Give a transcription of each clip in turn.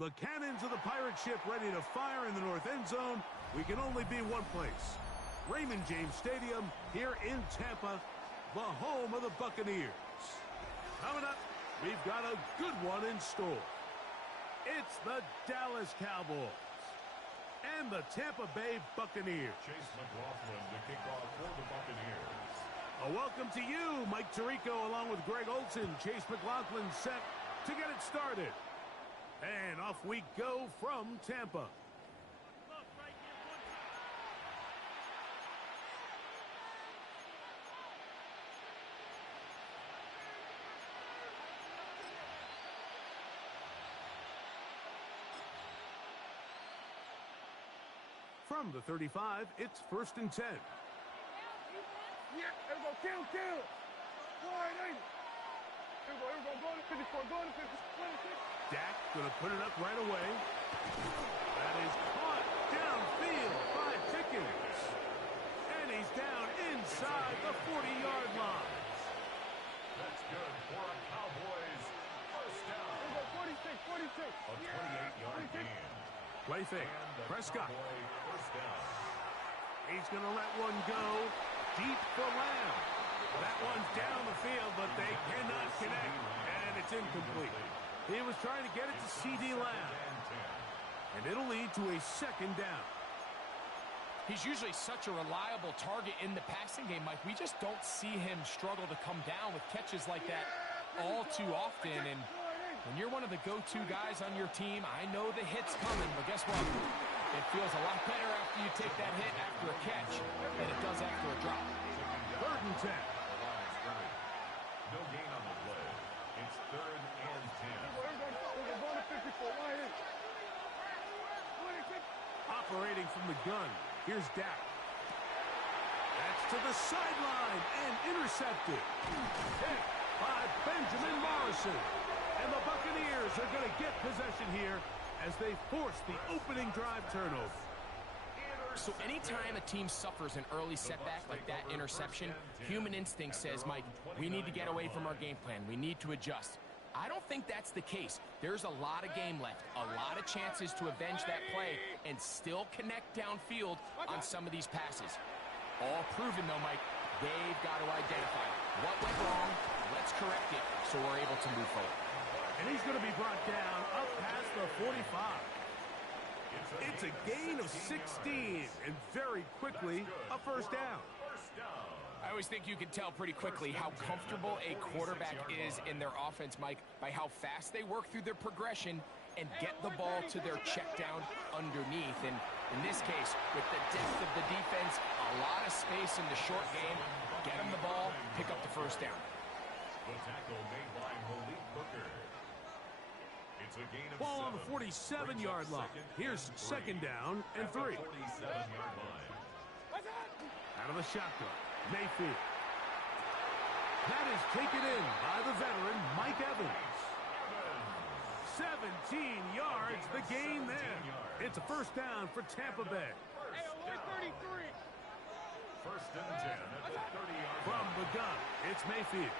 The cannons of the pirate ship ready to fire in the north end zone. We can only be one place. Raymond James Stadium here in Tampa, the home of the Buccaneers. Coming up, we've got a good one in store. It's the Dallas Cowboys and the Tampa Bay Buccaneers. Chase McLaughlin to kick off for the Buccaneers. A welcome to you, Mike Tirico, along with Greg Olson. Chase McLaughlin set to get it started. And off we go from Tampa. From the 35, it's 1st and 10. Yeah, there we go, kill. Wide angle. Here we go, go to 54, go to 56. Dak gonna put it up right away. That is caught downfield by Pickens. And he's down inside the 40-yard line. That's good for a Cowboys first down. Here we go, 46. A 28-yard gain. Play fake. And Prescott. Cowboy first down. He's gonna let one go deep for Lamb. That one's down the field, but they cannot connect, and it's incomplete. He was trying to get it to C.D. Lamb, and it'll lead to a 2nd down. He's usually such a reliable target in the passing game, Mike. We just don't see him struggle to come down with catches like that all too often. And when you're one of the go-to guys on your team, I know the hit's coming, but guess what? It feels a lot better after you take that hit after a catch than it does after a drop. 3rd and 10. No gain on the play. It's 3rd and 10. We're going to 54, wide angle. Operating from the gun, here's Dak. That's to the sideline and intercepted. Hit by Benjamin Morrison. And the Buccaneers are going to get possession here as they force the opening drive turnover. So anytime a team suffers an early setback like that interception, human instinct says, Mike, we need to get away from our game plan. We need to adjust. I don't think that's the case. There's a lot of game left, a lot of chances to avenge that play and still connect downfield on some of these passes. All proven, though, Mike, they've got to identify what went wrong, let's correct it so we're able to move forward. And he's going to be brought down up past the 45. It's a gain of 16, and very quickly, a 1st down. I always think you can tell pretty quickly how comfortable a quarterback is in their offense, Mike, by how fast they work through their progression and get the ball to their check down underneath. And in this case, with the depth of the defense, a lot of space in the short game, get them the ball, pick up the 1st down. The tackle made by Malik Hooker. It's a gain of Ball on the 7. 47-yard line. Here's 2nd down and 3. 47-yard line. Out of the shotgun, Mayfield. That is taken in by the veteran, Mike Evans. 17 yards, the gain there. It's a 1st down for Tampa Bay. First and 10 at the 30-yard From the gun, it's Mayfield.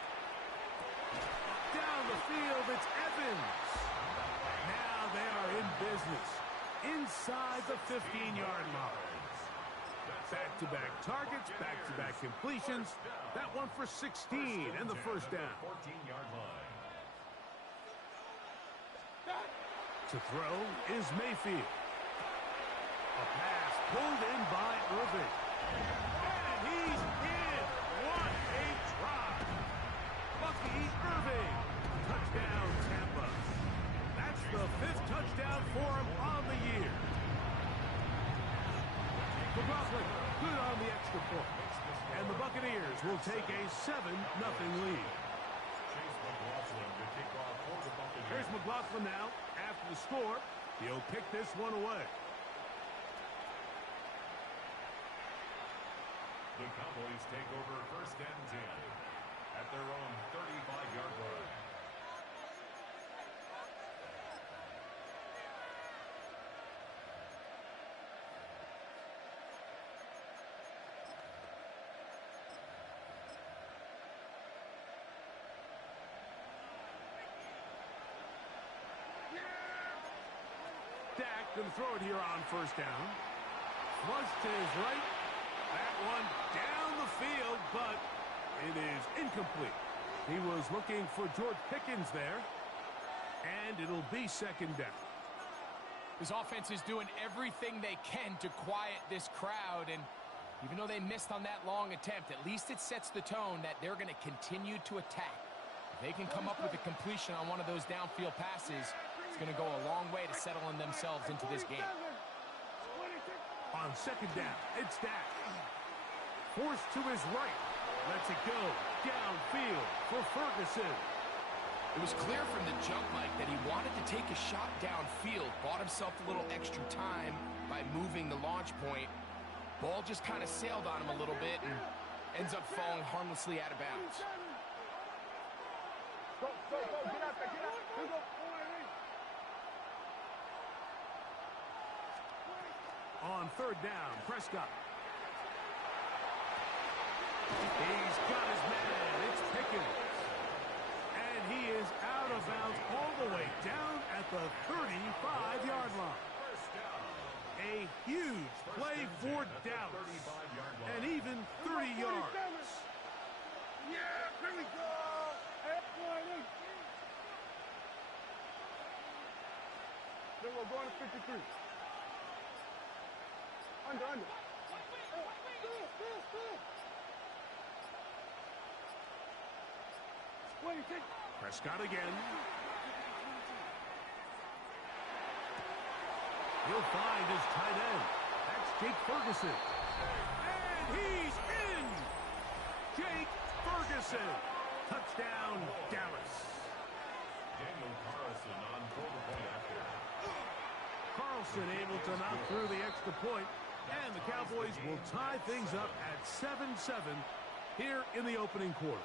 Down the field, it's Evans. Now they are in business inside the 15-yard line. Back-to-back targets, back-to-back completions. That one for 16 and the 1st down. 14-yard line. To throw is Mayfield. A pass pulled in by Irving. And he's in. What a try. Bucky Irving. Touchdown, Tampa. That's the 5th touchdown for him on the year. McLaughlin, good on the extra point. And the Buccaneers will take a 7-0 lead. Chase McLaughlin to kick off for the Buccaneers. Here's McLaughlin now. After the score, he'll kick this one away. The Cowboys take over 1st and 10 at their own 35-yard line. Going to throw it here on first down. Flush to his right. That one down the field, but it is incomplete. He was looking for George Pickens there, and it'll be second down. This offense is doing everything they can to quiet this crowd, and even though they missed on that long attempt, at least it sets the tone that they're going to continue to attack. If they can come up with a completion on one of those downfield passes, it's going to go a long way to settling themselves into this game. On second down, it's Dak. Forced to his right. Lets it go downfield for Ferguson. It was clear from the jump, Mike, that he wanted to take a shot downfield, bought himself a little extra time by moving the launch point. Ball just kind of sailed on him a little bit and ends up falling harmlessly out of bounds. Go, get out there, get out. Here we go. On third down, Prescott. He's got his man. It's Pickens. And he is out of bounds all the way down at the 35-yard line. A huge play for Dallas. And even 30 yards. Yeah, here we go. Then we'll go on to 53. Under. Prescott again. He'll find his tight end. That's Jake Ferguson. And he's in! Jake Ferguson. Touchdown, Dallas. Daniel Carlson on total point after. Carlson able to knock through the extra point, and the Cowboys will tie things up at 7-7 here in the opening quarter.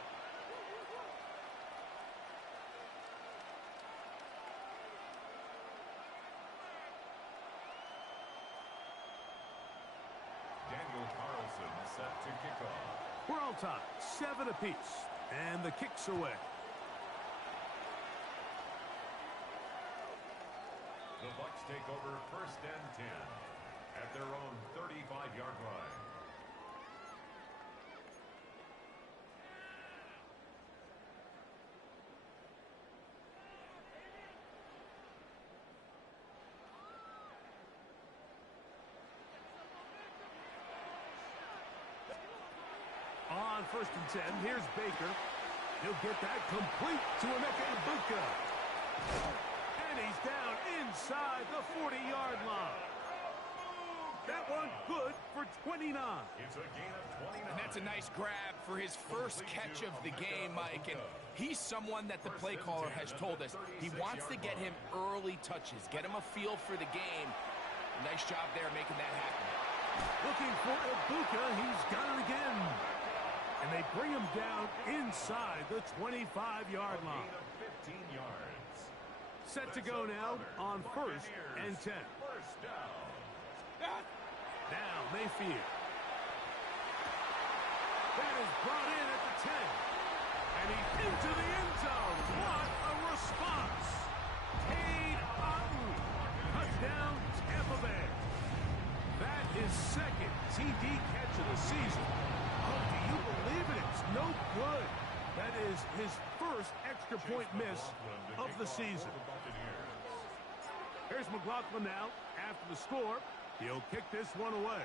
Daniel Carlson set to kick off. We're all tied, 7 apiece, and the kick's away. The Bucs take over first and 10 at their own 35-yard line. On first and 10, here's Baker. He'll get that complete to Emeka Egbuka. And he's down inside the 40-yard line. That one good for 29. It's a gain of 29. And that's a nice grab for his first catch of the game, Mike. And he's someone that the play caller has told us he wants to get him early touches, get him a feel for the game. Nice job there making that happen. Looking for Egbuka. He's got it again. And they bring him down inside the 25-yard line. 15 yards. Set to go now on first and 10. First down. Now Mayfield. That is brought in at the 10. And he's into the end zone. What a response. Cade Otton. Touchdown, Tampa Bay. That is second TD catch of the season. Oh, do you believe it? It's no good. That is his first extra point miss of the season. Here's McLaughlin now. After the score, he'll kick this one away.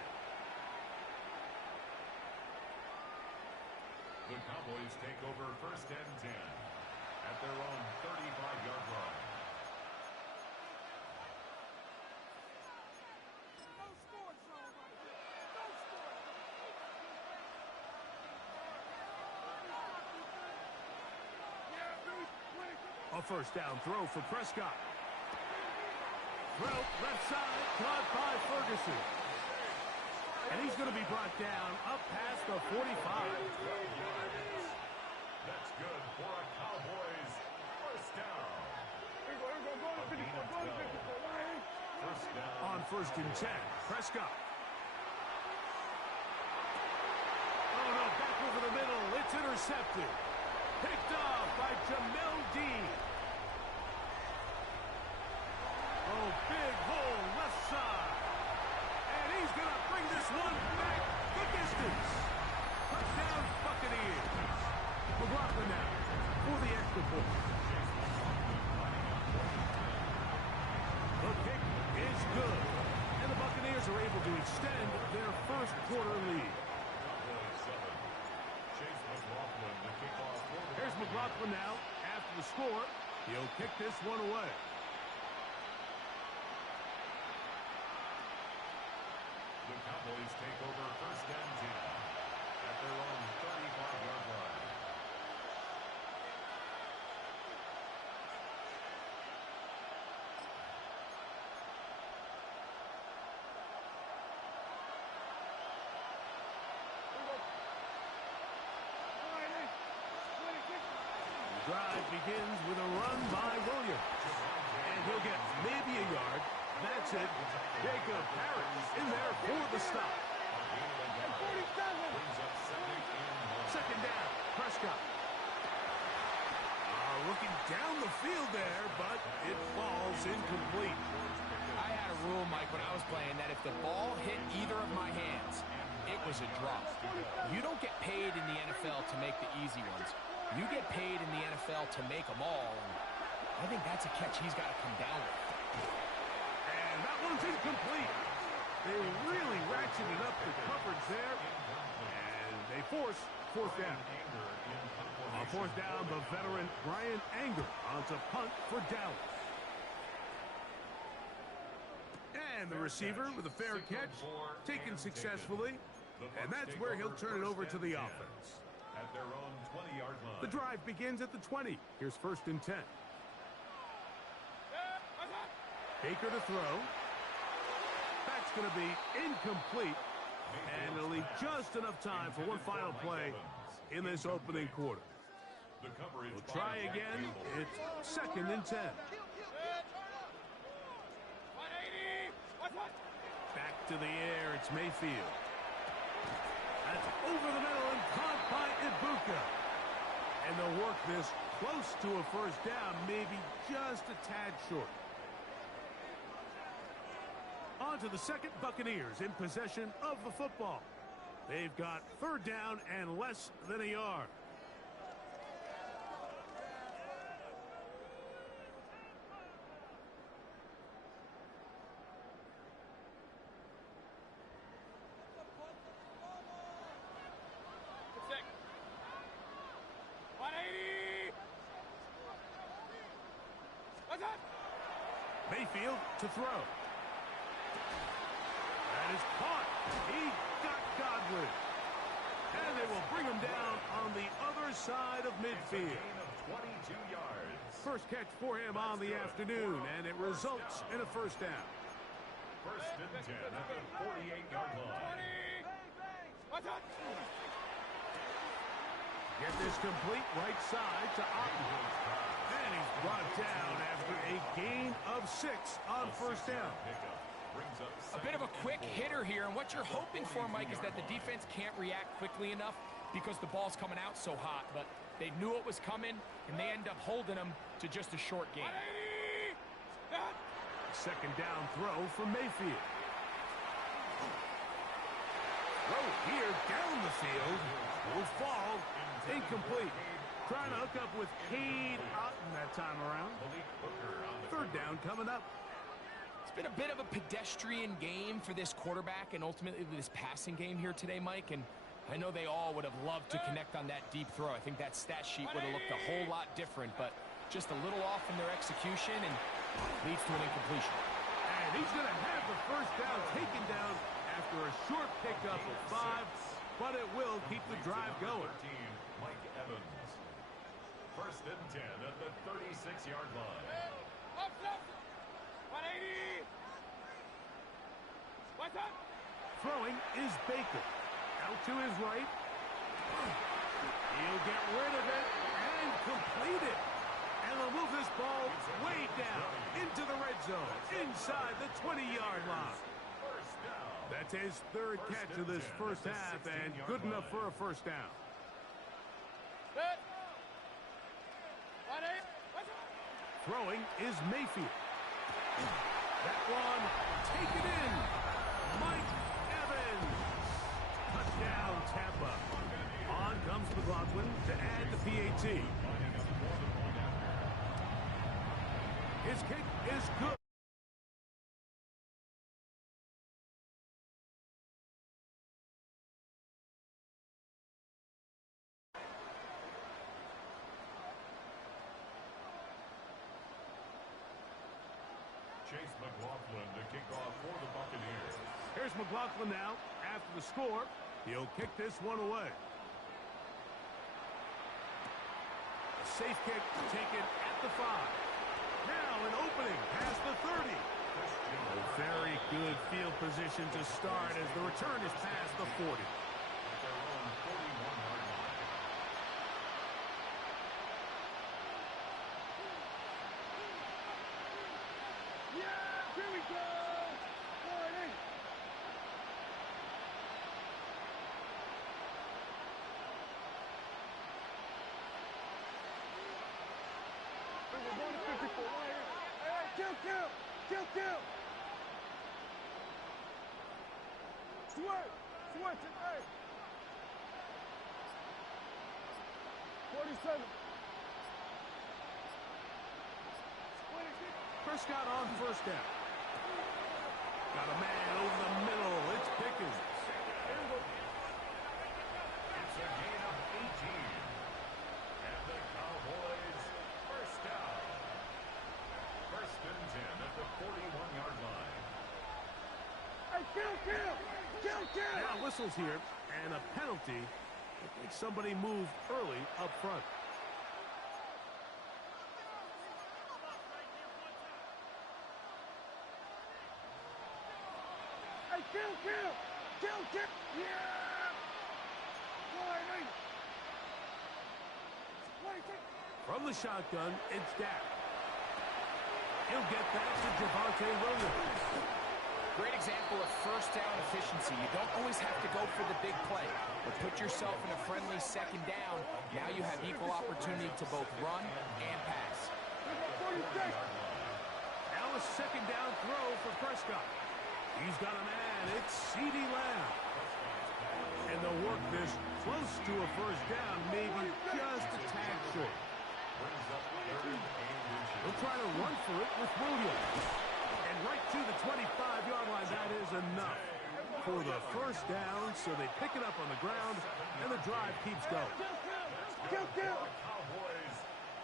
The Cowboys take over first and 10 at their own 35-yard line. A first down throw for Prescott. Throw left side, caught by Ferguson. And he's going to be brought down up past the 45. That's good for a Cowboys first down. First down. On first and 10, Prescott. Oh, no, back over the middle. It's intercepted. Picked off by Jamel Dean. Oh, Oh, big hole left side. And he's going to bring this one back the distance. Touchdown, Buccaneers. McLaughlin now for the extra point. The kick is good. And the Buccaneers are able to extend their first quarter lead. Here's McLaughlin now after the score. He'll kick this one away. The Cowboys take over first and 10 at their own 35-yard line. The drive begins with a run by Williams. And he'll get maybe a yard. That's it. Jacob Harris in there for the stop. Second down, Prescott. Looking down the field there, but it falls incomplete. I had a rule, Mike, when I was playing that if the ball hit either of my hands, it was a drop. You don't get paid in the NFL to make the easy ones. You get paid in the NFL to make them all. And I think that's a catch he's got to come down with. And that one's incomplete. They really ratcheted up the coverage there. And they force fourth down. On fourth down, the veteran Brian Anger on to punt for Dallas. And the receiver with a fair catch, taken successfully. And that's where he'll turn it over to the offense. At their own 20-yard line. The drive begins at the 20. Here's first and 10. Baker to throw. That's going to be incomplete. And it'll leave just enough time for one final play in this opening quarter. We'll try again. It's second and 10. Back to the air. It's Mayfield. That's over the middle and caught by Ibuka. And they'll work this close to a first down, maybe just a tad short. On to the second, Buccaneers in possession of the football. They've got third down and less than a yard. Mayfield to throw. That is caught. He got Godwin. And they will bring him down on the other side of midfield. 22 yards. First catch for him on the afternoon, and it results in a first down. First and 10 at the 48-yard line. Get this complete right side to Otton. And he's brought down after a gain of 6 on first down. A bit of a quick hitter here, and what you're hoping for, Mike, is that the defense can't react quickly enough because the ball's coming out so hot. But they knew it was coming, and they end up holding them to just a short gain. Second down throw for Mayfield. Throw here down the field. Will fall. Incomplete. Trying to hook up with Cade Otton that time around. Third down coming up. It's been a bit of a pedestrian game for this quarterback and ultimately this passing game here today, Mike. And I know they all would have loved to connect on that deep throw. I think that stat sheet would have looked a whole lot different, but just a little off in their execution and leads to an incompletion. And he's going to have the first down taken down after a short pickup of 5, but it will keep the drive going. Mike Evans. First and 10 at the 36-yard line. Throwing is Baker. Out to his right. He'll get rid of it and complete it. And they'll move this ball way down into the red zone, inside the 20-yard line. That's his third catch of this first half, and good enough for a first down. Throwing is Mayfield. That one, taken in. Mike Evans. Touchdown, Tampa. On comes McLaughlin to add the PAT. His kick is good. Chase McLaughlin to kick off for the Buccaneers. Here's McLaughlin now. After the score, he'll kick this one away. A safe kick taken at the 5. Now an opening past the 30. A very good field position to start as the return is past the 40. At their own 41-yard line. Yeah, here we go. 40. We're going to 54. Hey, kill. Switch it, hey. 47. Prescott on first down. Got a man over the middle. It's Pickens. It's a gain of 18. And the Cowboys first down. First and 10 at the 41-yard line. Hey, kill. Now whistles here, and a penalty. I think somebody moved early up front. Hey, kill. Yeah. 40. From the shotgun, it's Dak. He'll get that to Javonte Williams. Great example of first down efficiency. You don't always have to go for the big play, but put yourself in a friendly second down. Now you have equal opportunity to both run and pass. 46. Now a second down throw for Prescott. He's got a man. It's CeeDee Lamb. And they'll work this close to a first down, maybe just a tad short. They'll try to run for it with Williams. And right to the 25-yard line, that is enough for the first down. So they pick it up on the ground, and the drive keeps going. Kill. Cowboys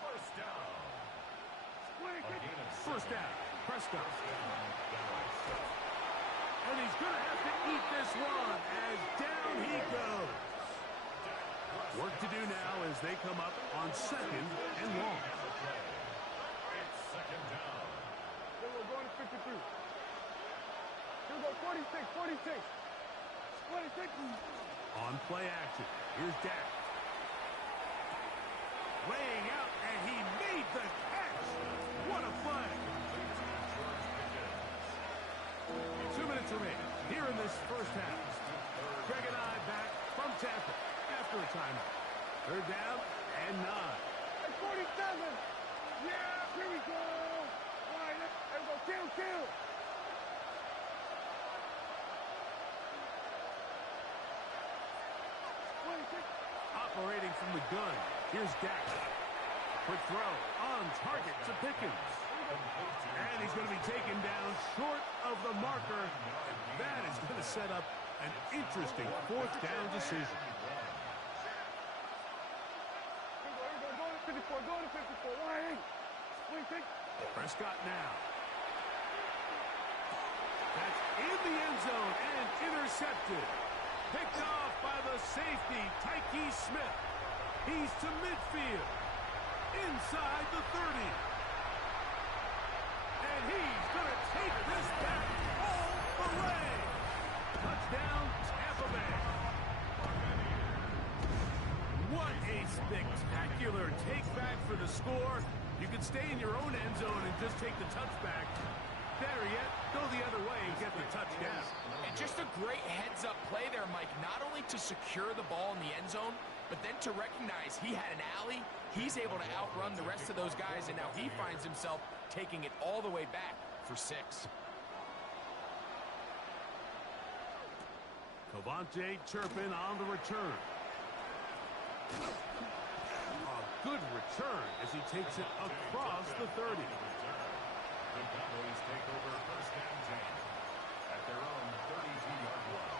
first down. First down, Prescott. And he's going to have to eat this one as down he goes. Work to do now as they come up on second and long. It's second down. Then we're going to 53. Here we go, 46. On play action, here's Dak. Laying out, and he made the catch. What a play. 2 minutes remain here in this first half. Greg and I back from Tampa after a timeout. Third down and 9. At 47. Yeah, here we go. All right, there we go. Kill. Operating from the gun, here's Dak. Quick throw on target to Pickens. And he's going to be taken down short of the marker. That is going to set up an interesting fourth down decision. Go to 54. Why? Prescott now. That's in the end zone and intercepted. Picked off by the safety, Tyke Smith. He's to midfield. Inside the 30. And he's going to take this back all the way. Touchdown, Tampa Bay. What a spectacular take back for the score. You can stay in your own end zone and just take the touchback. Better yet, go the other way and get the touchdown. And just a great heads-up play there, Mike. Not only to secure the ball in the end zone, but then to recognize he had an alley. He's able to outrun the rest of those guys, and now he finds himself taking it all the way back for 6. Cavante Turpin on the return. A good return as he takes it across the 30. The Cowboys take over first and 10 at their own 32-yard line.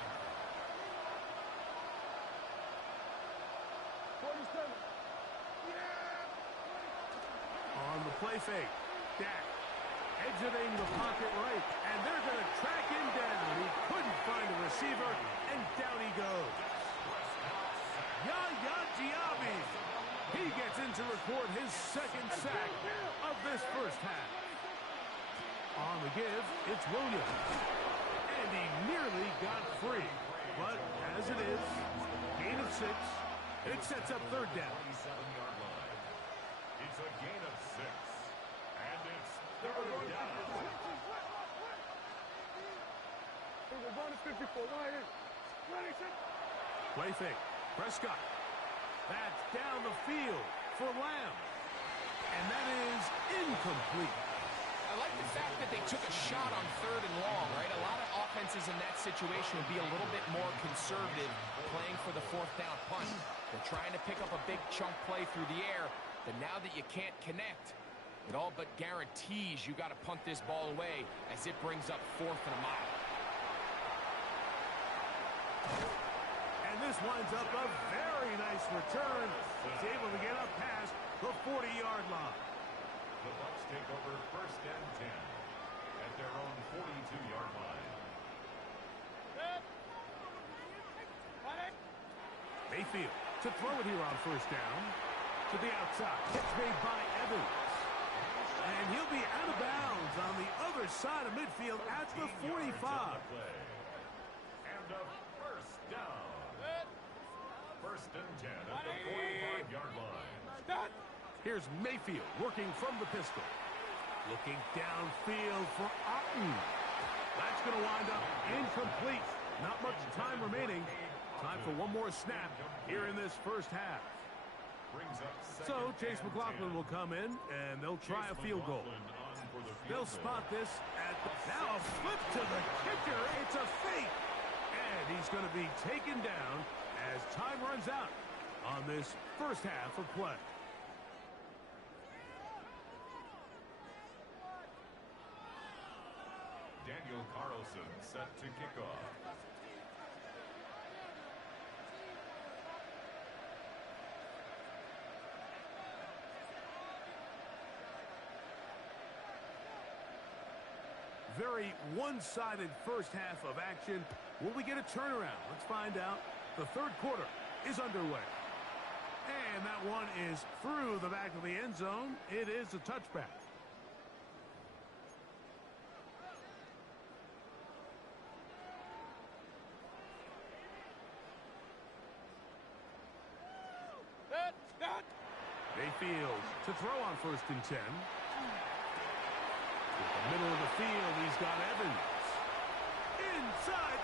47. On the play fake, Dak exiting the pocket right, and they're going to track him down. He couldn't find a receiver, and down he goes. Yaya Diaby. He gets in to record his second sack of this first half. On the give, it's Williams. And he nearly got free. But as it is, gain of 6. It sets up third down. 27-yard line. It's a gain of 6. And it's third down. Bonus 54. Wide in. Play fake. Prescott. That's down the field for Lamb. And that is incomplete. I like the fact that they took a shot on 3rd and long, right? A lot of offenses in that situation would be a little bit more conservative playing for the 4th down punt. They're trying to pick up a big chunk play through the air, but now that you can't connect, it all but guarantees you got to punt this ball away as it brings up 4th and a mile. And this winds up a very nice return. He's able to get up past the 40-yard line. The Bucs take over first and 10 at their own 42-yard line. Mayfield to throw it here on first down. To the outside. Catch made by Evans. And he'll be out of bounds on the other side of midfield at the 45. And a first down. First and 10 at the 45-yard line. Here's Mayfield working from the pistol. Looking downfield for Otten. That's going to wind up incomplete. Not much time remaining. Time for one more snap here in this first half. So Chase McLaughlin will come in, and they'll try a field goal. They'll spot this at the... Now a flip to the kicker. It's a fake. And he's going to be taken down as time runs out on this first half of play. Daniel Carlson set to kick off. Very one-sided first half of action. Will we get a turnaround? Let's find out. The third quarter is underway. And that one is through the back of the end zone. It is a touchback. Mayfield to throw on first and 10. With the middle of the field, he's got Evans. Inside